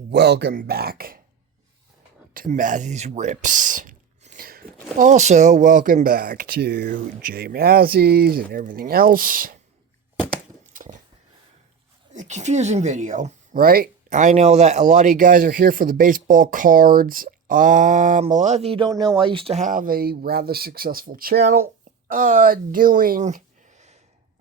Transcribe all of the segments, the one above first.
Welcome back to Mazzy's Rips. Also, welcome back to J Mazzy's and everything else. A confusing video, right? I know that a lot of you guys are here for the baseball cards. A lot of you don't know I used to have a rather successful channel doing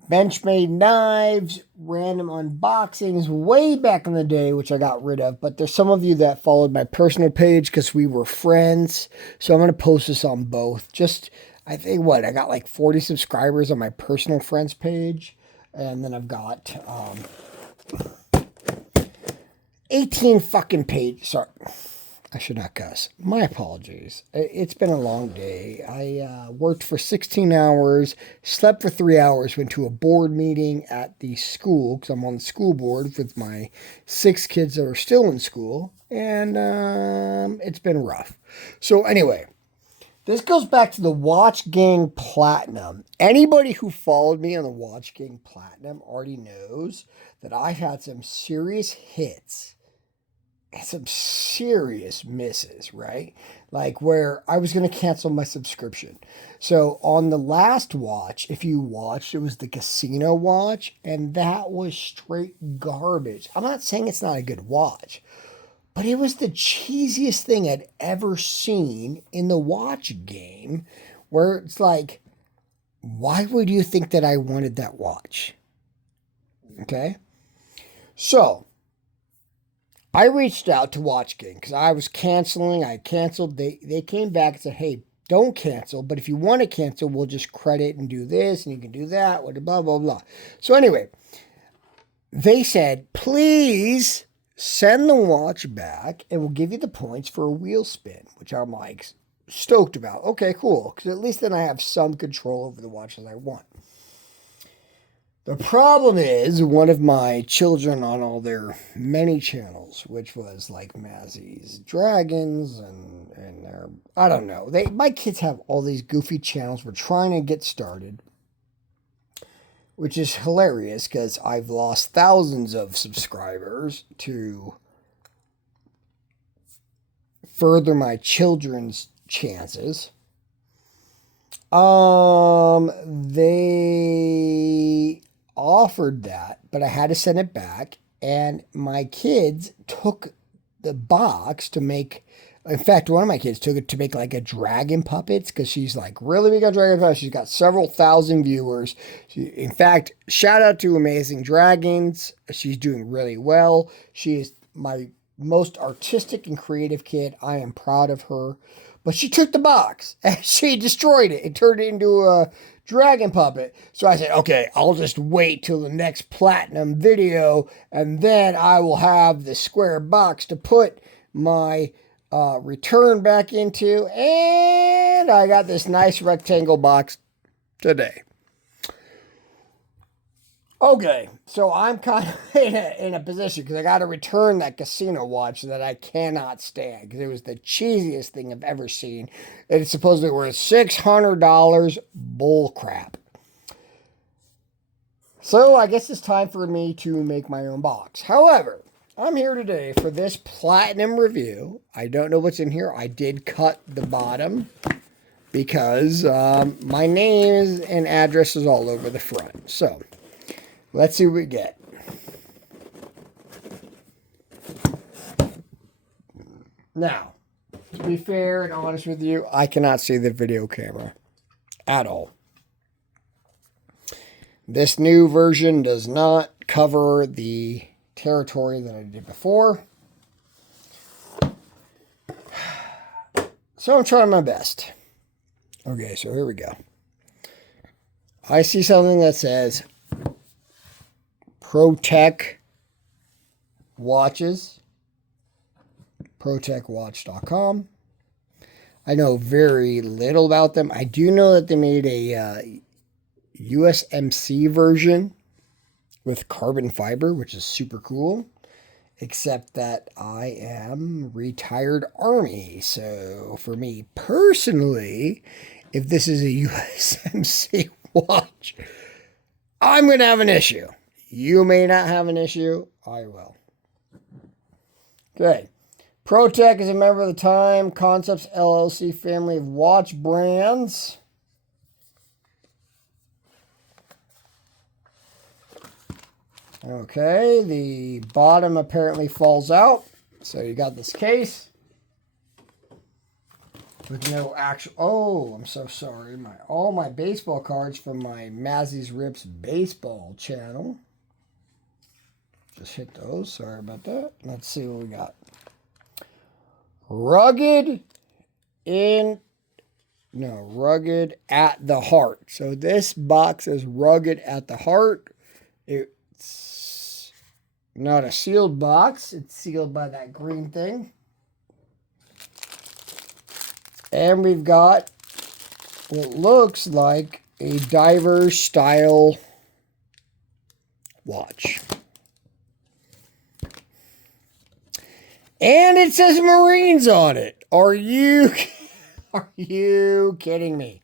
Benchmade knives, random unboxings way back in the day, which I got rid of. But there's some of you that followed my personal page because we were friends. So I'm going to post this on both. I think I got like 40 subscribers on my personal friends page. And then I've got 18 fucking pages. Sorry. I should not cuss. My apologies. It's been a long day. I worked for 16 hours, slept for 3 hours, went to a board meeting at the school because I'm on the school board with my 6 kids that are still in school, and it's been rough. So anyway, this goes back to the Watch Gang Platinum. Anybody who followed me on the Watch Gang Platinum already knows that I've had some serious hits and some serious misses, right? Like where I was going to cancel my subscription. So on the last watch, if you watched, it was the casino watch, and that was straight garbage. I'm not saying it's not a good watch, but it was the cheesiest thing I'd ever seen in the watch game, where it's like, why would you think that I wanted that watch? Okay. So I reached out to Watch Gang because I was canceling. I canceled. They came back and said, hey, don't cancel. But if you want to cancel, we'll just credit and do this and you can do that. Blah, blah, blah. So anyway, they said, please send the watch back and we'll give you the points for a wheel spin, which I'm like stoked about. Okay, cool. Because at least then I have some control over the watches I want. The problem is one of my children on all their many channels, which was like Mazzy's Dragons and their, I don't know. My kids have all these goofy channels. We're trying to get started, which is hilarious because I've lost thousands of subscribers to further my children's chances. They offered that, but I had to send it back, and my kids took the box to make. In fact, one of my kids took it to make like a dragon puppets because she's like really big on dragon puppets. She's got several thousand viewers. In fact, shout out to Amazing Dragons. She's doing really well. She is my most artistic and creative kid. I am proud of her. But she took the box and she destroyed it and turned it into a dragon puppet. So I said, okay, I'll just wait till the next platinum video and then I will have the square box to put my return back into. And I got this nice rectangle box today. Okay, so I'm kind of in a position because I got to return that casino watch that I cannot stand because it was the cheesiest thing I've ever seen. It's supposedly worth $600. Bull crap. So I guess it's time for me to make my own box. However, I'm here today for this platinum review. I don't know what's in here. I did cut the bottom because my name and address is all over the front. So let's see what we get. Now, to be fair and honest with you, I cannot see the video camera at all. This new version does not cover the territory that I did before. So I'm trying my best. Okay, so here we go. I see something that says ProTech watches, protechwatch.com. I know very little about them. I do know that they made a USMC version with carbon fiber, which is super cool, except that I am retired Army. So for me personally, if this is a USMC watch, I'm going to have an issue. You may not have an issue. I will. Okay. ProTech is a member of the Time Concepts LLC family of watch brands. Okay, the bottom apparently falls out. So you got this case with no actual... Oh, I'm so sorry. All my baseball cards from my Mazzy's Rips baseball channel. Just hit those. Sorry about that. Let's see what we got. Rugged at the heart. So this box is rugged at the heart. It's not a sealed box. It's sealed by that green thing. And we've got what looks like a diver style watch. And it says Marines on it. Are you kidding me?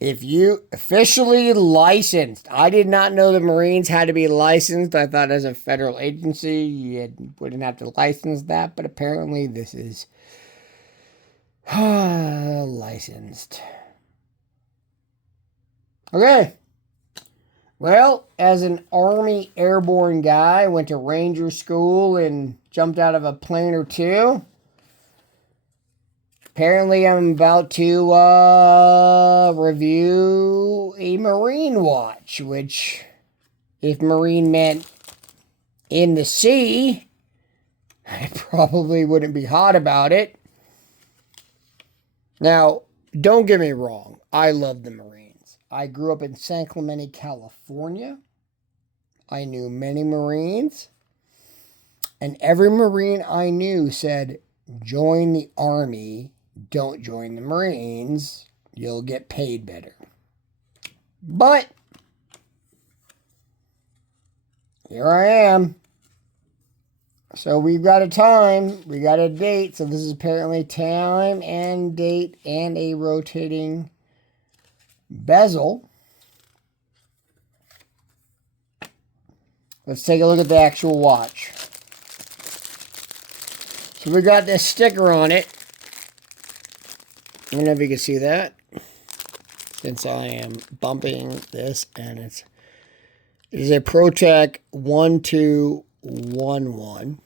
If you officially licensed, I did not know the Marines had to be licensed. I thought as a federal agency, you wouldn't have to license that, but apparently this is licensed. Okay. Well, as an Army airborne guy, went to Ranger School and jumped out of a plane or two. Apparently, I'm about to review a Marine watch, which, if Marine meant in the sea, I probably wouldn't be hot about it. Now, don't get me wrong. I love the Marines. I grew up in San Clemente, California. I knew many Marines. And every Marine I knew said, join the Army. Don't join the Marines. You'll get paid better. But here I am. So we've got a time. We got a date. So this is apparently time and date and a rotating bezel. Let's take a look at the actual watch. So we got this sticker on it. I don't know if you can see that, since I am bumping this, and it is a ProTech 1211.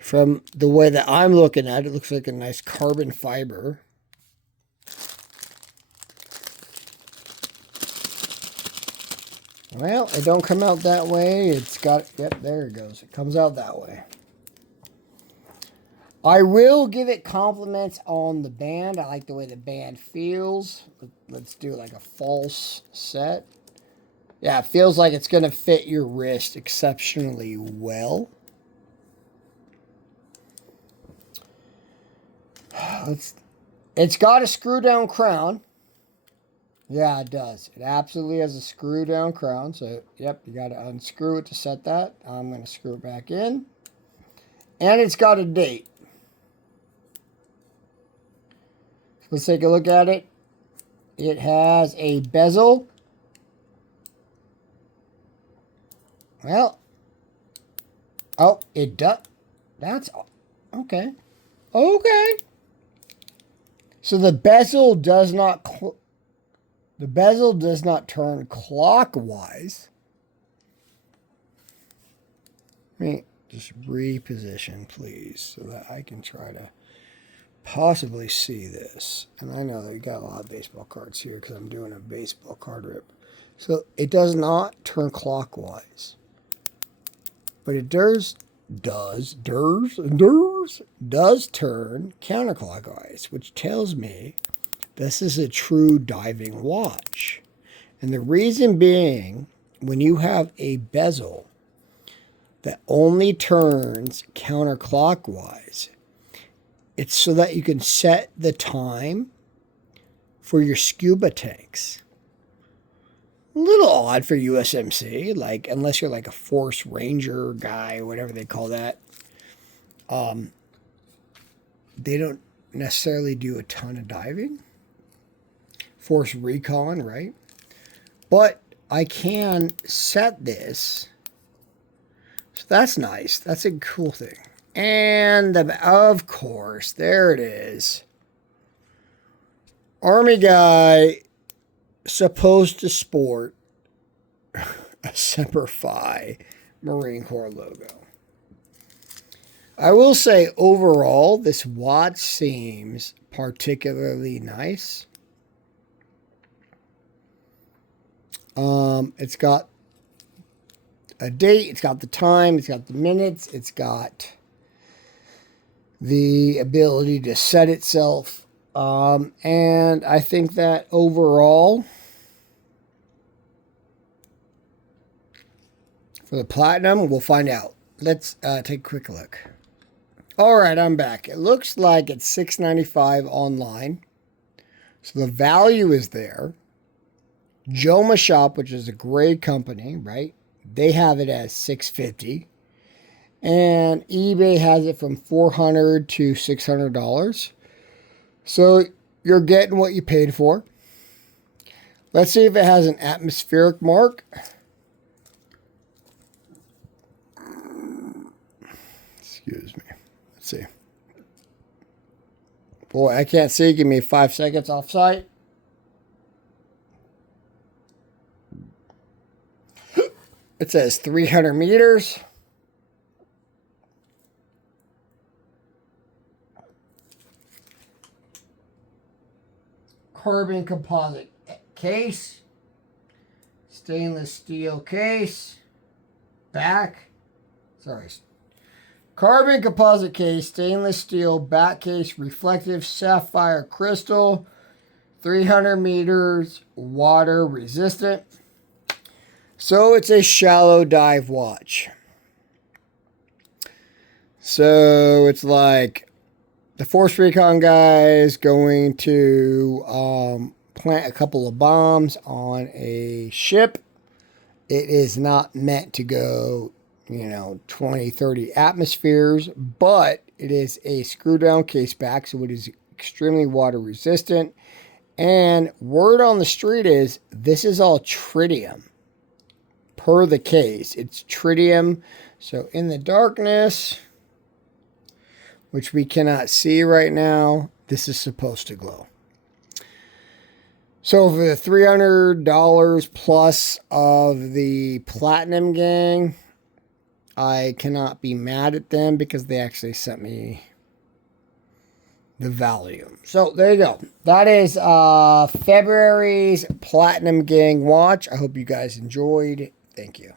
From the way that I'm looking at it, it looks like a nice carbon fiber. Well, it don't come out that way. It's got, yep, there it goes. It comes out that way. I will give it compliments on the band. I like the way the band feels. Let's do like a false set. Yeah, it feels like it's going to fit your wrist exceptionally well. It's got a screw down crown. Yeah, it does. It absolutely has a screw down crown. So, yep, you got to unscrew it to set that. I'm going to screw it back in. And it's got a date. Let's take a look at it. It has a bezel. Well, oh, it does. That's okay. Okay. So the bezel does not turn clockwise. Let me just reposition, please, so that I can try to possibly see this. And I know that you got a lot of baseball cards here because I'm doing a baseball card rip. So it does not turn clockwise, but it does turn counterclockwise, which tells me this is a true diving watch. And the reason being, when you have a bezel that only turns counterclockwise, it's so that you can set the time for your scuba tanks. A little odd for USMC, like unless you're like a Force Ranger guy or whatever they call that. They don't necessarily do a ton of diving. Force Recon, right? But I can set this. So that's nice. That's a cool thing. And of course, there it is. Army guy supposed to sport a Semper Fi Marine Corps logo. I will say overall, this watch seems particularly nice. It's got a date, it's got the time, it's got the minutes, it's got the ability to set itself. And I think that overall, for the platinum, we'll find out. Let's take a quick look. All right, I'm back. It looks like it's $6.95 online. So the value is there. Joma Shop, which is a great company, right? They have it as $6.50. And eBay has it from $400 to $600. So you're getting what you paid for. Let's see if it has an atmospheric mark. Excuse me. Let's see. Boy, I can't see. Give me 5 seconds off site. It says 300 meters. Carbon composite case. Stainless steel case. Back. Sorry. Carbon composite case. Stainless steel back case. Reflective sapphire crystal. 300 meters. Water resistant. So it's a shallow dive watch. So it's like the Force Recon guys going to plant a couple of bombs on a ship. It is not meant to go, 20, 30 atmospheres, but it is a screw down case back, so it is extremely water resistant. And word on the street is this is all tritium. Per the case, it's tritium. So in the darkness, which we cannot see right now, this is supposed to glow. So for the $300 plus of the Platinum Gang, I cannot be mad at them because they actually sent me the value. So there you go. That is February's Platinum Gang watch. I hope you guys enjoyed. Thank you.